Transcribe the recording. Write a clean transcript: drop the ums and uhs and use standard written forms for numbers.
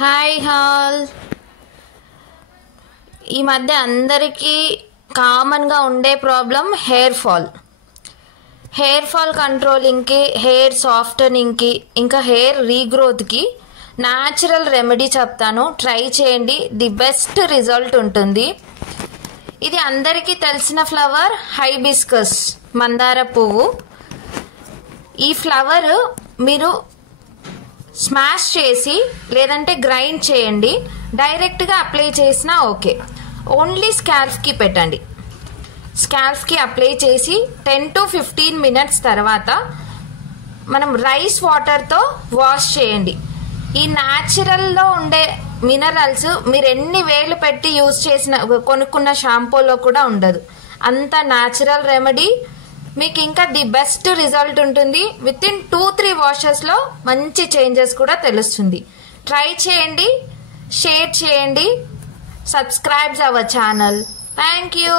Hi hall. ఈ మధ్య అందరికీ కామన్గా ఉండే ప్రాబ్లం హెయిర్ ఫాల్ కంట్రోలింగ్కి, హెయిర్ సాఫ్టనింగ్కి, ఇంకా హెయిర్ రీగ్రోత్కి న్యాచురల్ రెమెడీ చెప్తాను. ట్రై చేయండి, ది బెస్ట్ రిజల్ట్ ఉంటుంది. ఇది అందరికీ తెలిసిన ఫ్లవర్ హైబిస్కస్, మందార పువ్వు. ఈ ఫ్లవర్ మీరు స్మాష్ చేసి లేదంటే గ్రైండ్ చేయండి, డైరెక్ట్గా అప్లై చేసినా ఓకే. ఓన్లీ స్కాల్ఫ్కి పెట్టండి. స్కాల్ఫ్కి అప్లై చేసి 10 to 15 minutes తర్వాత మనం రైస్ వాటర్తో వాష్ చేయండి. ఈ న్యాచురల్లో ఉండే మినరల్స్ మీరు ఎన్ని వేలు పెట్టి యూజ్ చేసిన కొనుక్కున్న షాంపూలో కూడా ఉండదు. అంత న్యాచురల్ రెమెడీ. మీకు ఇంకా ది బెస్ట్ రిజల్ట్ ఉంటుంది. విత్ ఇన్ 2-3 వాషెస్లో మంచి చేంజెస్ కూడా తెలుస్తుంది. ట్రై చేయండి, షేర్ చేయండి, subscribe our channel. Thank you.